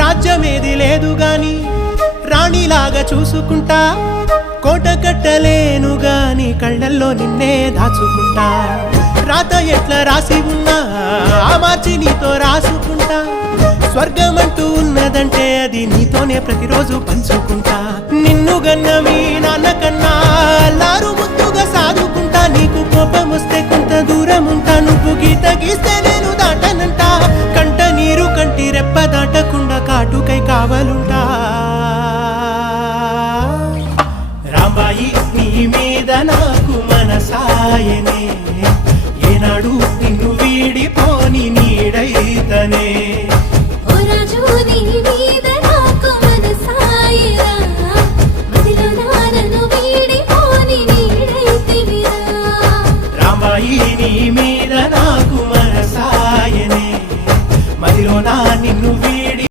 రాజ్యమేది లేదు గాని రాణిలాగా చూసుకుంటా, కోట కట్టలేను గాని కళ్ళల్లో నిన్నే దాచుకుంటా. రాత ఎట్లా రాసి ఉన్నా ఆ మార్చి నీతో రాసుకుంటా. స్వర్గమంటూ ఉన్నదంటే అది నీతోనే ప్రతిరోజు పంచుకుంటా. నిన్ను గన్న మీ నాన్న కన్నా అల్లారు ముద్దుగా సాదుకుంటా. నీకు కోపం వస్తే కొంత దూరం ఉంటా, నువ్వు గీత గీస్తే నేను దాటనంటా. కంట నీరు కంటి రెప్ప దాటకుండా కాటుకై కావాలుంటా.